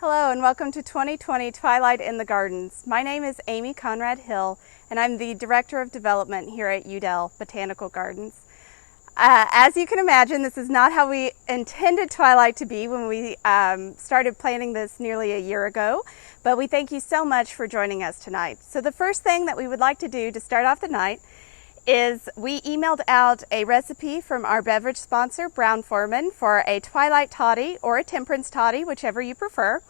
Hello and welcome to 2020 Twilight in the Gardens. My name is Amy Conrad Hill and I'm the Director of Development here at Yew Dell Botanical Gardens. As you can imagine, this is not how we intended Twilight to be when we started planning this nearly a year ago, but we thank you so much for joining us tonight. So the first thing that we would like to do to start off the night is we emailed out a recipe from our beverage sponsor, Branstrom, for a Twilight toddy or a temperance toddy, whichever you prefer.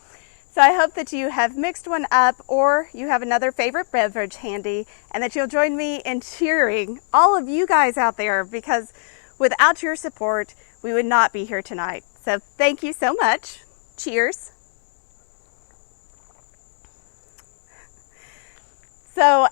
So I hope that you have mixed one up or you have another favorite beverage handy and that you'll join me in cheering all of you guys out there, because without your support, we would not be here tonight. So thank you so much. Cheers. So,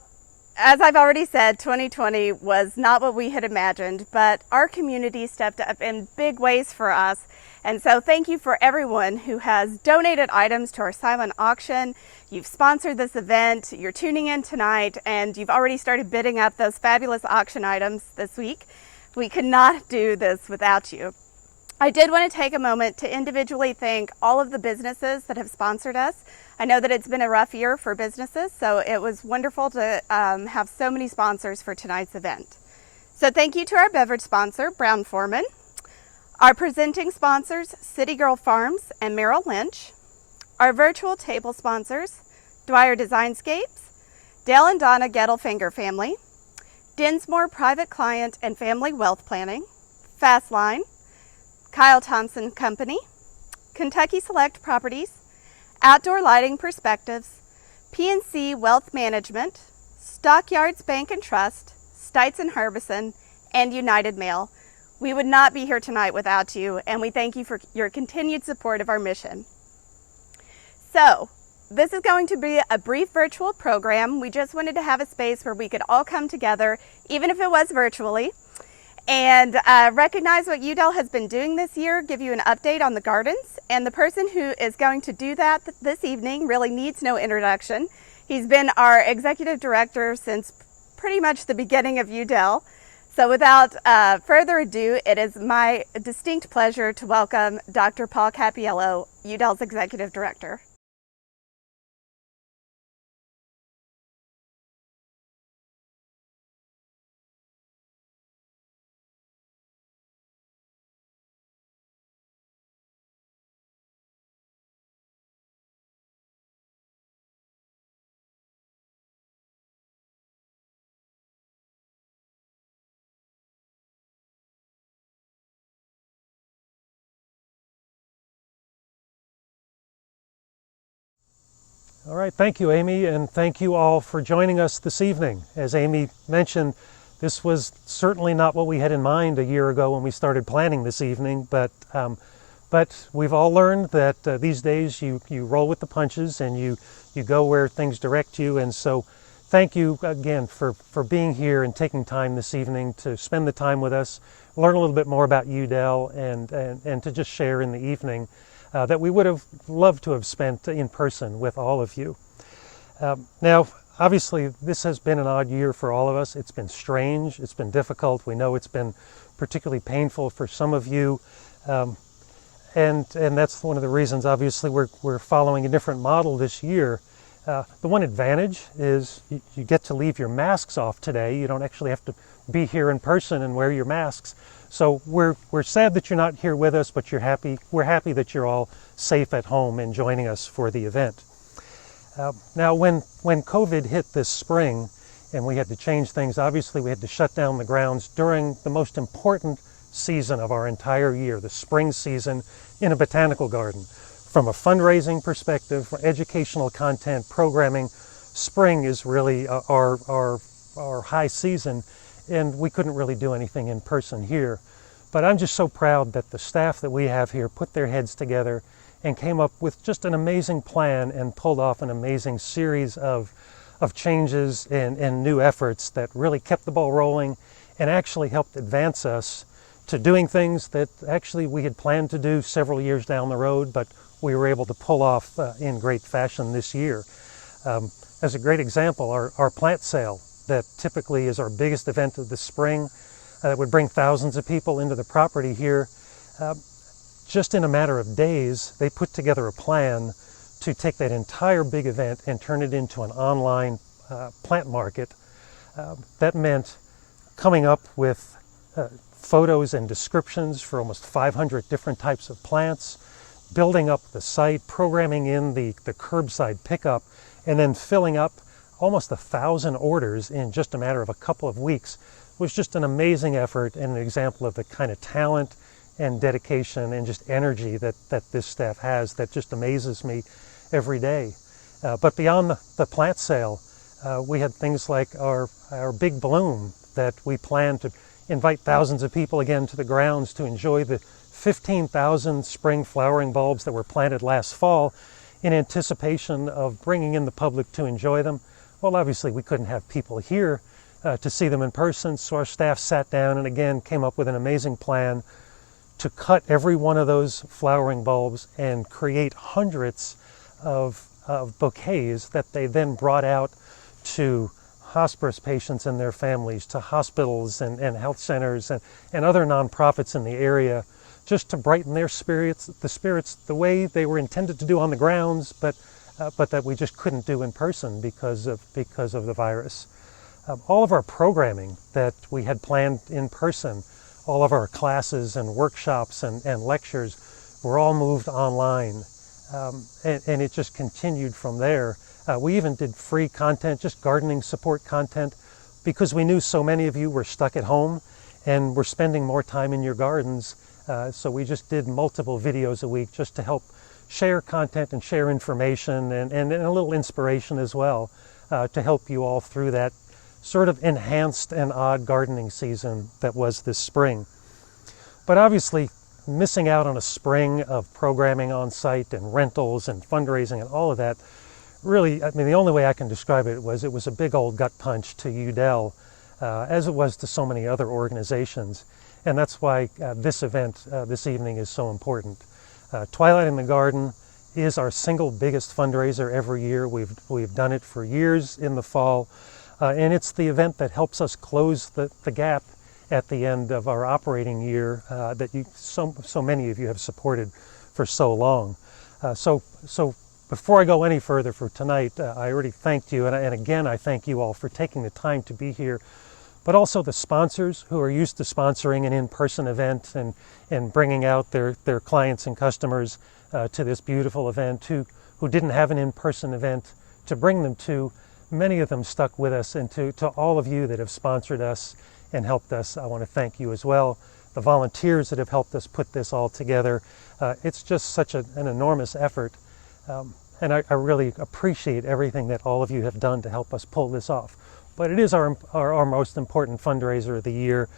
as I've already said, 2020 was not what we had imagined, but our community stepped up in big ways for us. And so thank you for everyone who has donated items to our silent auction. You've sponsored this event, you're tuning in tonight, and you've already started bidding up those fabulous auction items this week. We could not do this without you. I did want to take a moment to individually thank all of the businesses that have sponsored us. I know that it's been a rough year for businesses, so it was wonderful to have so many sponsors for tonight's event. So thank you to our beverage sponsor, Branstrom, our presenting sponsors, City Girl Farms and Merrill Lynch, our virtual table sponsors, Dwyer Designscapes, Dale and Donna Gettelfinger Family, Dinsmore Private Client and Family Wealth Planning, Fastline, Kyle Thompson Company, Kentucky Select Properties, Outdoor Lighting Perspectives, PNC Wealth Management, Stockyards Bank and Trust, Stites and Harbison, and United Mail. We would not be here tonight without you, and we thank you for your continued support of our mission. So, this is going to be a brief virtual program. We just wanted to have a space where we could all come together, even if it was virtually, and recognize what Yew Dell has been doing this year, give you an update on the gardens. And the person who is going to do that this evening really needs no introduction. He's been our executive director since pretty much the beginning of Yew Dell. So without further ado, it is my distinct pleasure to welcome Dr. Paul Cappiello, Yew Dell's executive director. All right, thank you, Amy, and thank you all for joining us this evening. As Amy mentioned, this was certainly not what we had in mind a year ago when we started planning this evening, but we've all learned that these days you roll with the punches and you go where things direct you. And so thank you again for being here and taking time this evening to spend the time with us, learn a little bit more about Yew Dell, and to just share in the evening that we would have loved to have spent in person with all of you. Now, obviously, this has been an odd year for all of us. It's been strange. It's been difficult. We know it's been particularly painful for some of you. And that's one of the reasons, obviously, we're following a different model this year. The one advantage is you get to leave your masks off today. You don't actually have to be here in person and wear your masks. So we're sad that you're not here with us, but we're happy that you're all safe at home and joining us for the event. Now, when COVID hit this spring and we had to change things, obviously we had to shut down the grounds during the most important season of our entire year, the spring season in a botanical garden. From a fundraising perspective, for educational content, programming, spring is really our high season, and we couldn't really do anything in person here. But I'm just so proud that the staff that we have here put their heads together and came up with just an amazing plan and pulled off an amazing series of changes and new efforts that really kept the ball rolling and actually helped advance us to doing things that actually we had planned to do several years down the road, but we were able to pull off in great fashion this year. As a great example, our plant sale that typically is our biggest event of the spring, that would bring thousands of people into the property here. Just in a matter of days, they put together a plan to take that entire big event and turn it into an online plant market. That meant coming up with photos and descriptions for almost 500 different types of plants, building up the site, programming in the curbside pickup, and then filling up almost 1,000 orders in just a matter of a couple of weeks. Was just an amazing effort and an example of the kind of talent and dedication and just energy that this staff has that just amazes me every day. But beyond the plant sale, we had things like our big bloom that we planned to invite thousands of people again to the grounds to enjoy the 15,000 spring flowering bulbs that were planted last fall in anticipation of bringing in the public to enjoy them. Well, obviously we couldn't have people here to see them in person, so our staff sat down and again came up with an amazing plan to cut every one of those flowering bulbs and create hundreds of bouquets that they then brought out to hospice patients and their families, to hospitals and health centers and other nonprofits in the area, just to brighten their spirits the way they were intended to do on the grounds, but that we just couldn't do in person because of the virus. All of our programming that we had planned in person, all of our classes and workshops and lectures were all moved online, and it just continued from there. We even did free content, just gardening support content, because we knew so many of you were stuck at home and were spending more time in your gardens. So we just did multiple videos a week just to help share content and share information and a little inspiration as well to help you all through that sort of enhanced and odd gardening season that was this spring. But obviously, missing out on a spring of programming on site and rentals and fundraising and all of that, really, I mean, the only way I can describe it was a big old gut punch to Yew Dell, as it was to so many other organizations. And that's why this event this evening is so important. Twilight in the Garden is our single biggest fundraiser every year. We've done it for years in the fall, and it's the event that helps us close the gap at the end of our operating year that so many of you have supported for so long. So before I go any further for tonight, I already thanked you, and again I thank you all for taking the time to be here, but also the sponsors who are used to sponsoring an in-person event and bringing out their clients and customers to this beautiful event, who didn't have an in-person event to bring them to. Many of them stuck with us, and to all of you that have sponsored us and helped us, I want to thank you as well. The volunteers that have helped us put this all together. It's just such an enormous effort. And I really appreciate everything that all of you have done to help us pull this off. But it is our most important fundraiser of the year.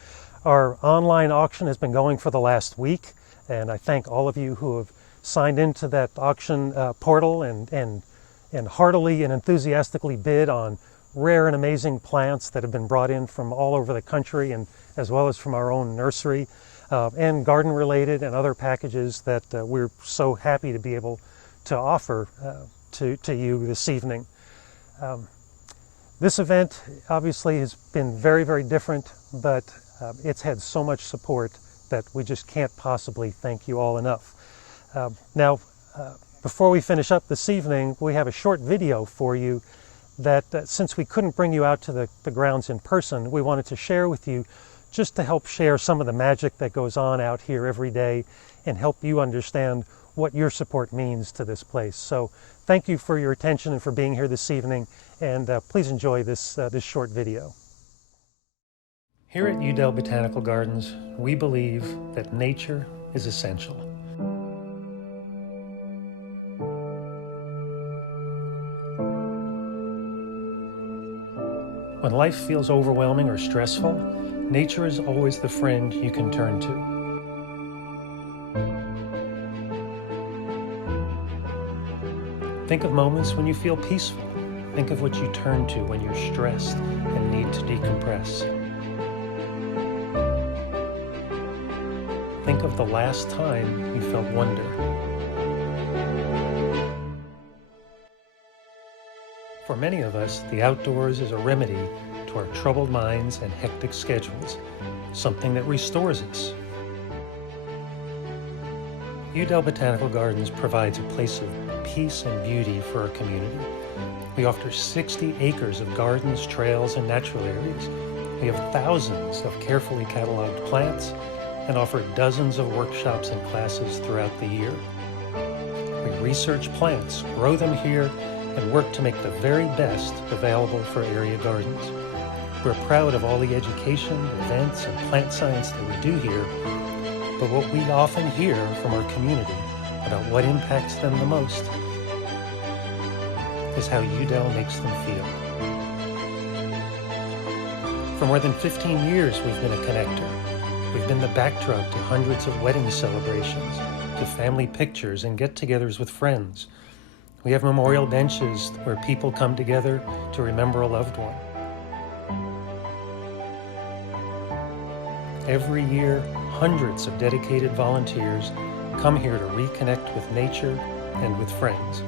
Our online auction has been going for the last week, and I thank all of you who have signed into that auction portal and heartily and enthusiastically bid on rare and amazing plants that have been brought in from all over the country, and as well as from our own nursery, and garden related and other packages that we're so happy to be able to offer to you this evening. This event obviously has been very, very different, but it's had so much support that we just can't possibly thank you all enough. Now, before we finish up this evening, we have a short video for you that since we couldn't bring you out to the grounds in person, we wanted to share with you just to help share some of the magic that goes on out here every day and help you understand what your support means to this place. So thank you for your attention and for being here this evening, and please enjoy this short video. Here at Yew Dell Botanical Gardens, we believe that nature is essential. When life feels overwhelming or stressful, nature is always the friend you can turn to. Think of moments when you feel peaceful. Think of what you turn to when you're stressed and need to decompress. Think of the last time you felt wonder. For many of us, the outdoors is a remedy to our troubled minds and hectic schedules, something that restores us. Yew Dell Botanical Gardens provides a place of peace and beauty for our community. We offer 60 acres of gardens, trails, and natural areas. We have thousands of carefully cataloged plants and offer dozens of workshops and classes throughout the year. We research plants, grow them here, and work to make the very best available for area gardens. We're proud of all the education, events, and plant science that we do here, but what we often hear from our community about what impacts them the most is how Yew Dell makes them feel. For more than 15 years, we've been a connector. We've been the backdrop to hundreds of wedding celebrations, to family pictures and get-togethers with friends. We have memorial benches where people come together to remember a loved one. Every year, hundreds of dedicated volunteers come here to reconnect with nature and with friends.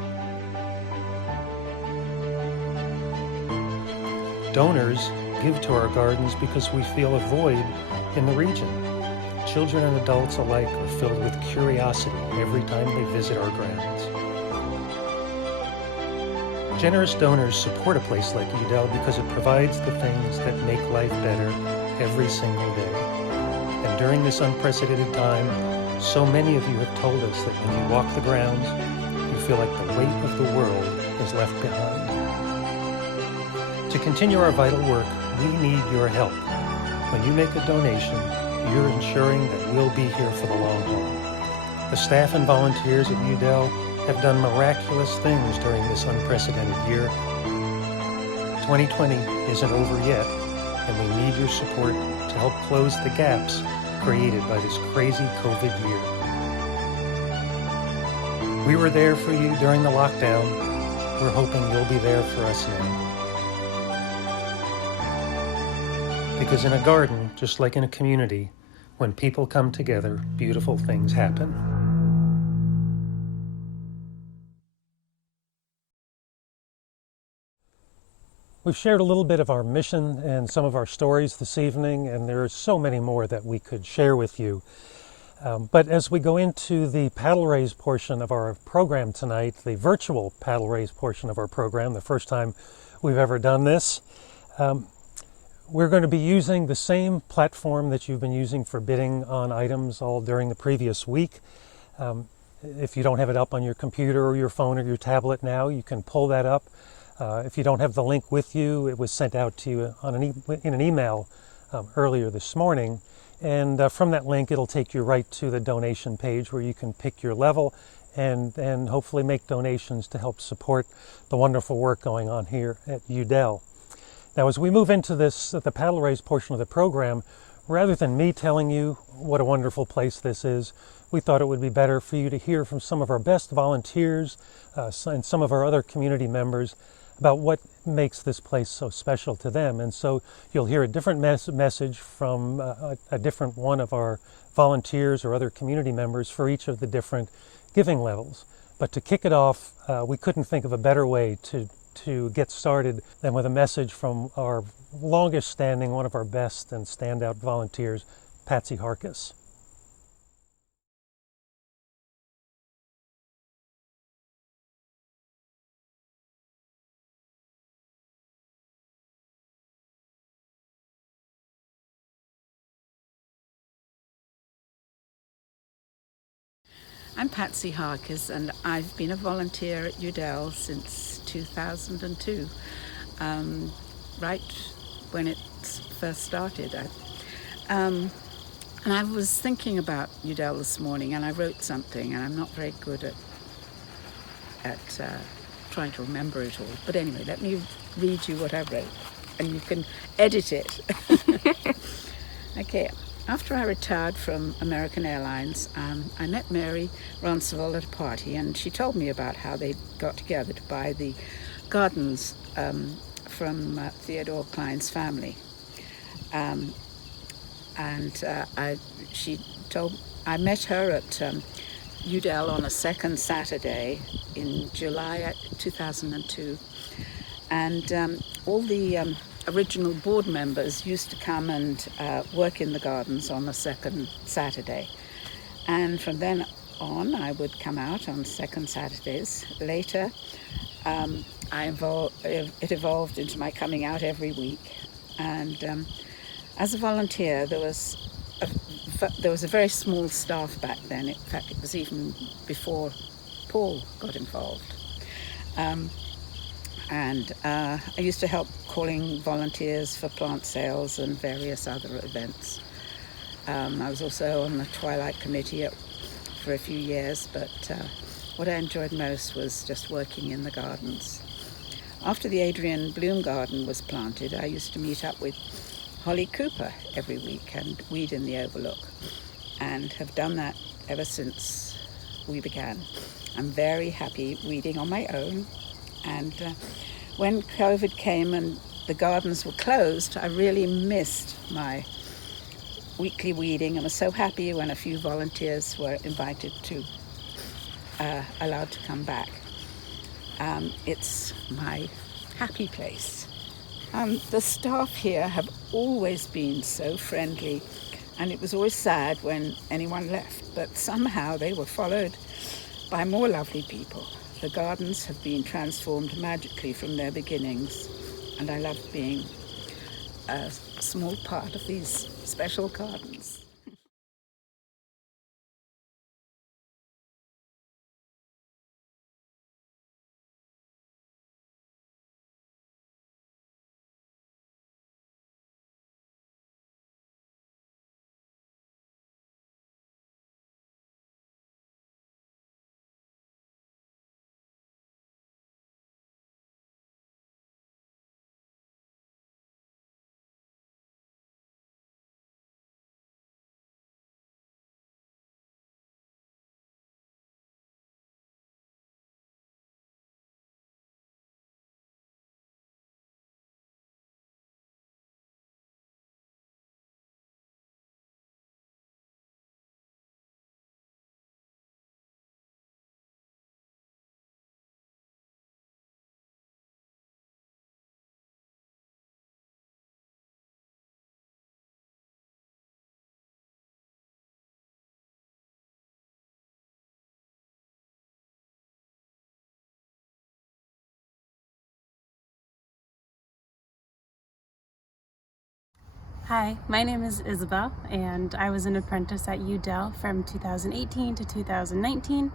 Donors give to our gardens because we feel a void in the region. Children and adults alike are filled with curiosity every time they visit our grounds. Generous donors support a place like Yew Dell because it provides the things that make life better every single day. And during this unprecedented time, so many of you have told us that when you walk the grounds, you feel like the weight of the world is left behind. To continue our vital work, we need your help. When you make a donation, you're ensuring that we'll be here for the long haul. The staff and volunteers at Yew Dell have done miraculous things during this unprecedented year. 2020 isn't over yet, and we need your support to help close the gaps created by this crazy COVID year. We were there for you during the lockdown. We're hoping you'll be there for us now. Because in a garden, just like in a community, when people come together, beautiful things happen. We've shared a little bit of our mission and some of our stories this evening, and there are so many more that we could share with you. But as we go into the paddle raise portion of our program tonight, the virtual paddle raise portion of our program, the first time we've ever done this, we're going to be using the same platform that you've been using for bidding on items all during the previous week. If you don't have it up on your computer or your phone or your tablet now, you can pull that up. If you don't have the link with you, it was sent out to you in an email earlier this morning. And from that link, it'll take you right to the donation page where you can pick your level and hopefully make donations to help support the wonderful work going on here at Yew Dell. Now, as we move into the paddle raise portion of the program, rather than me telling you what a wonderful place this is, we thought it would be better for you to hear from some of our best volunteers and some of our other community members about what makes this place so special to them. And so you'll hear a different message from a different one of our volunteers or other community members for each of the different giving levels. But to kick it off, we couldn't think of a better way to get started than with a message from our longest standing, one of our best and standout volunteers, Patsy Harkess. I'm Patsy Harkess, and I've been a volunteer at Yew Dell since 2002, right when it first started. And I was thinking about Yew Dell this morning, and I wrote something, and I'm not very good at trying to remember it all. But anyway, let me read you what I wrote, and you can edit it. Okay. After I retired from American Airlines, I met Mary Ronceval at a party, and she told me about how they got together to buy the gardens from Theodore Klein's family. I met her at Yew Dell on a second Saturday in July 2002, and all the original board members used to come and work in the gardens on the second Saturday. And from then on, I would come out on second Saturdays. Later, it evolved into my coming out every week. And as a volunteer, there was a very small staff back then. In fact, it was even before Paul got involved. I used to help calling volunteers for plant sales and various other events. I was also on the Twilight committee for a few years, but what I enjoyed most was just working in the gardens. After the Adrian Bloom garden was planted, I used to meet up with Holly Cooper every week and weed in the overlook, and have done that ever since we began. I'm very happy weeding on my own, and when COVID came and the gardens were closed, I really missed my weekly weeding and was so happy when a few volunteers were invited to, allowed to come back. It's my happy place. The staff here have always been so friendly, and it was always sad when anyone left, but somehow they were followed by more lovely people. The gardens have been transformed magically from their beginnings, and I love being a small part of these special gardens. Hi, my name is Isabel, and I was an apprentice at Yew Dell from 2018 to 2019,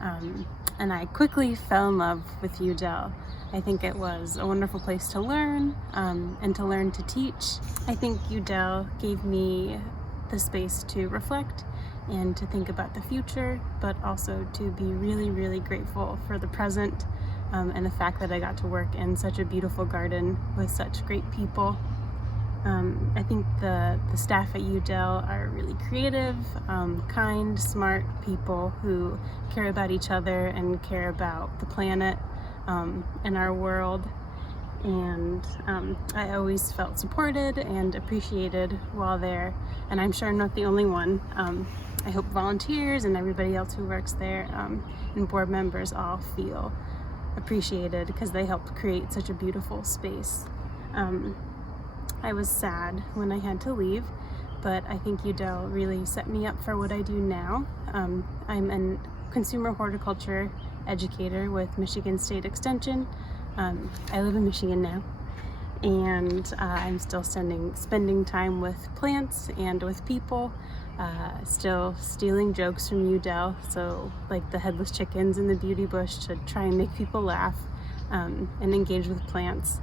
and I quickly fell in love with Yew Dell. I think it was a wonderful place to learn and to learn to teach. I think Yew Dell gave me the space to reflect and to think about the future, but also to be really, really grateful for the present and the fact that I got to work in such a beautiful garden with such great people. I think the staff at Yew Dell are really creative, kind, smart people who care about each other and care about the planet and our world. And I always felt supported and appreciated while there, and I'm sure I'm not the only one. I hope volunteers and everybody else who works there and board members all feel appreciated because they helped create such a beautiful space. I was sad when I had to leave, but I think Yew Dell really set me up for what I do now. I'm a consumer horticulture educator with Michigan State Extension. I live in Michigan now, and I'm still spending time with plants and with people, still stealing jokes from Yew Dell, so like the headless chickens and the beauty bush, to try and make people laugh and engage with plants.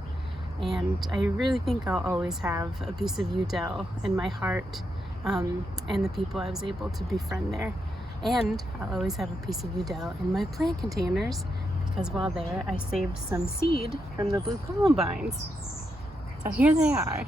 And I really think I'll always have a piece of Yew Dell in my heart and the people I was able to befriend there. And I'll always have a piece of Yew Dell in my plant containers, because while there I saved some seed from the blue columbines. So here they are.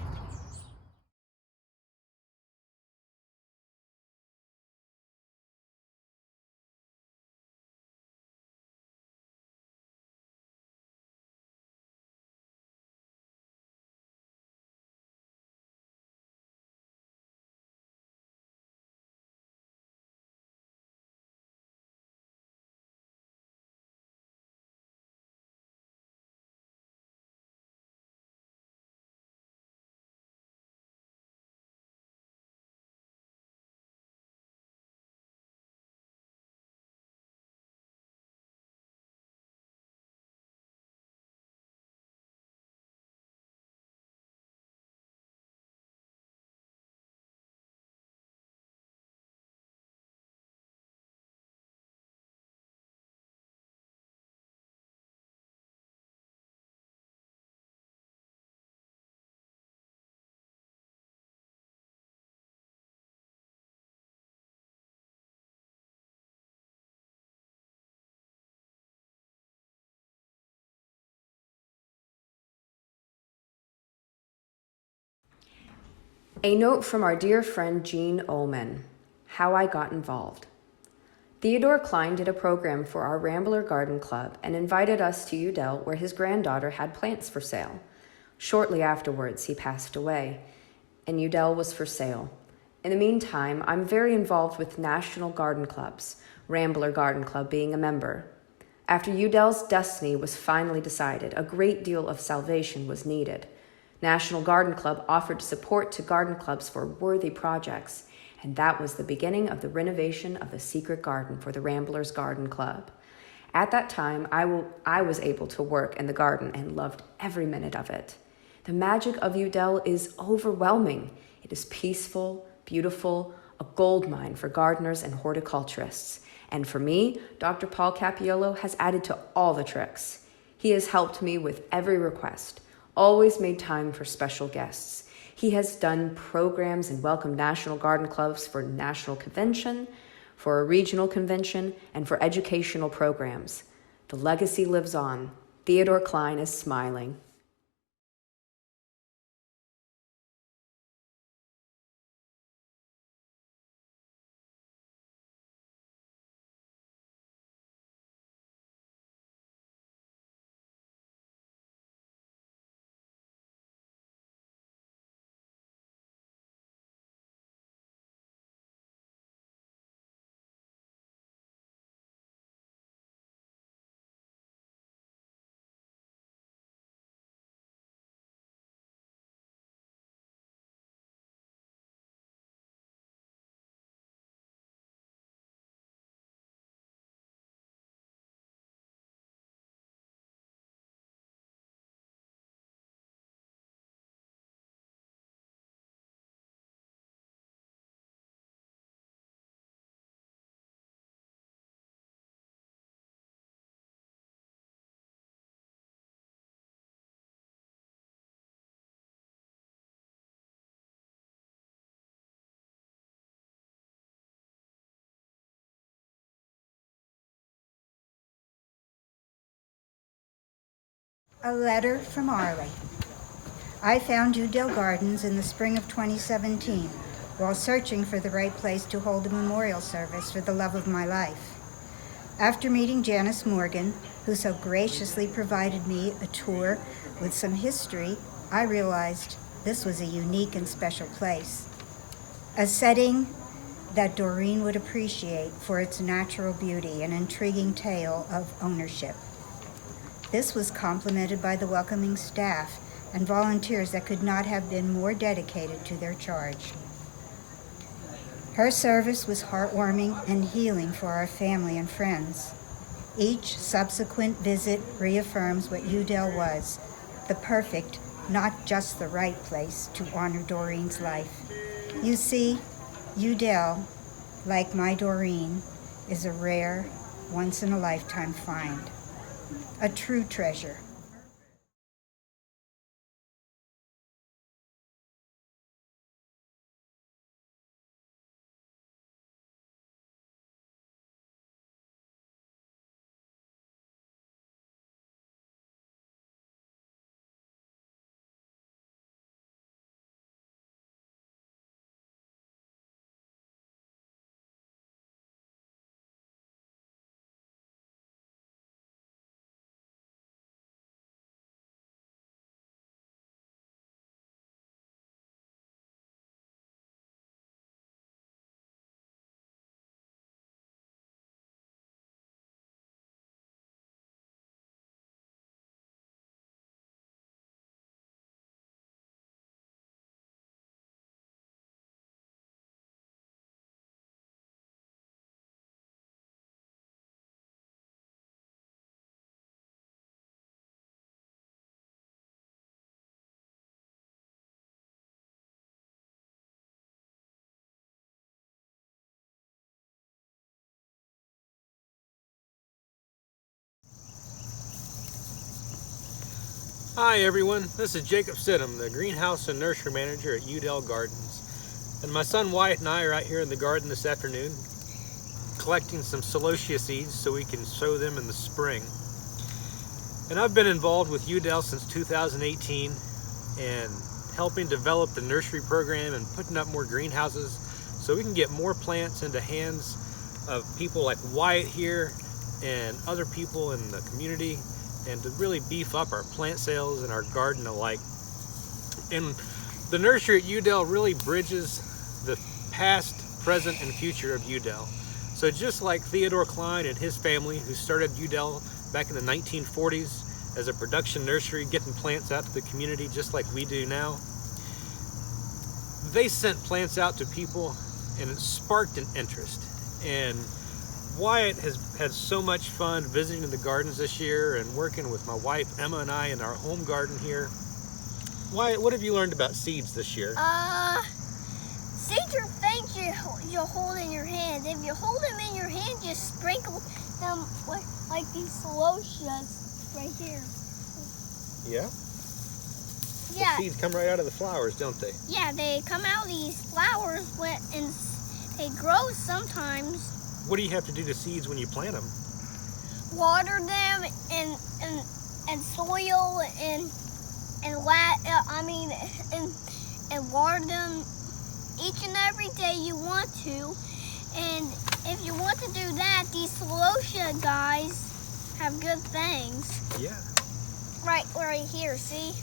A note from our dear friend Jean Ohlmann, How I Got Involved. Theodore Klein did a program for our Rambler Garden Club and invited us to Yew Dell where his granddaughter had plants for sale. Shortly afterwards, he passed away, and Yew Dell was for sale. In the meantime, I'm very involved with national garden clubs, Rambler Garden Club being a member. After Yew Dell's destiny was finally decided, a great deal of salvation was needed. National Garden Club offered support to garden clubs for worthy projects, and that was the beginning of the renovation of the secret garden for the Ramblers Garden Club. At that time, I was able to work in the garden and loved every minute of it. The magic of Yew Dell is overwhelming. It is peaceful, beautiful, a gold mine for gardeners and horticulturists. And for me, Dr. Paul Capiolo has added to all the tricks. He has helped me with every request, always made time for special guests. He has done programs and welcomed national garden clubs for national convention, for a regional convention, and for educational programs. The legacy lives on. Theodore Klein is smiling. A letter from Arlie. I found Yew Dell Gardens in the spring of 2017 while searching for the right place to hold a memorial service for the love of my life. After meeting Janice Morgan, who so graciously provided me a tour with some history, I realized this was a unique and special place. A setting that Doreen would appreciate for its natural beauty and intriguing tale of ownership. This was complemented by the welcoming staff and volunteers that could not have been more dedicated to their charge. Her service was heartwarming and healing for our family and friends. Each subsequent visit reaffirms what Yew Dell was, the perfect, not just the right place to honor Doreen's life. You see, Yew Dell, like my Doreen, is a rare, once-in-a-lifetime find. A true treasure. Hi everyone, this is Jacob Stidham, the greenhouse and nursery manager at Yew Dell Gardens. And my son Wyatt and I are out here in the garden this afternoon collecting some celosia seeds so we can sow them in the spring. And I've been involved with Yew Dell since 2018 and helping develop the nursery program and putting up more greenhouses so we can get more plants into hands of people like Wyatt here and other people in the community, and to really beef up our plant sales and our garden alike. And the nursery at Yew Dell really bridges the past, present, and future of Yew Dell. So just like Theodore Klein and his family, who started Yew Dell back in the 1940s as a production nursery, getting plants out to the community just like we do now, they sent plants out to people and it sparked an interest. And Wyatt has had so much fun visiting the gardens this year and working with my wife Emma and I in our home garden here. Wyatt, what have you learned about seeds this year? Seeds are things you hold in your hand. If you hold them in your hand, just sprinkle them like these celotias right here. Yeah? Yeah. The seeds come right out of the flowers, don't they? Yeah, they come out of these flowers and they grow sometimes. What do you have to do to seeds when you plant them? Water them and soil and water them each and every day you want to. And if you want to do that, these celotia guys have good things. Yeah. Right here, see?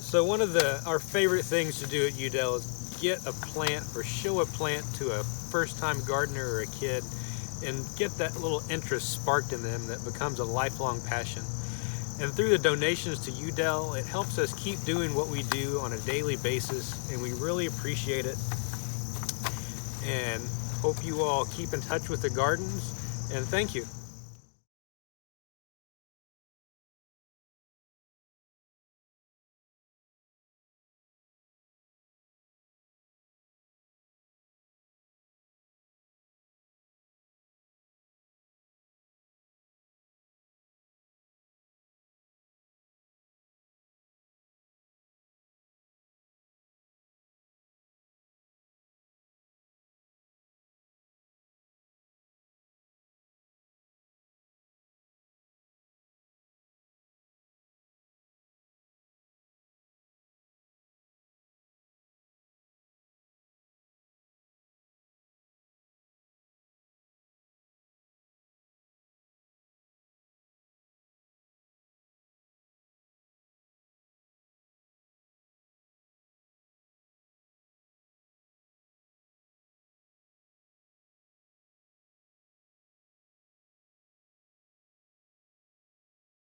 So one of our favorite things to do at Yew Dell is get a plant or show a plant to a first-time gardener or a kid and get that little interest sparked in them that becomes a lifelong passion. And through the donations to Yew Dell, it helps us keep doing what we do on a daily basis, and we really appreciate it. And hope you all keep in touch with the gardens, and thank you.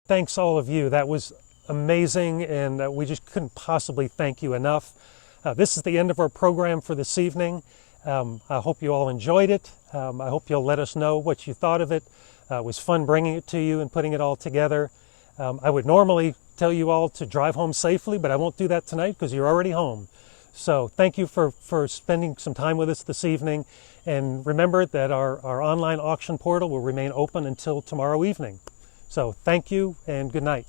Thanks all of you. That was amazing, and we just couldn't possibly thank you enough. This is the end of our program for this evening. I hope you all enjoyed it. I hope you'll let us know what you thought of it. It was fun bringing it to you and putting it all together. I would normally tell you all to drive home safely, but I won't do that tonight because you're already home. So thank you for spending some time with us this evening. And remember that our online auction portal will remain open until tomorrow evening. So thank you and good night.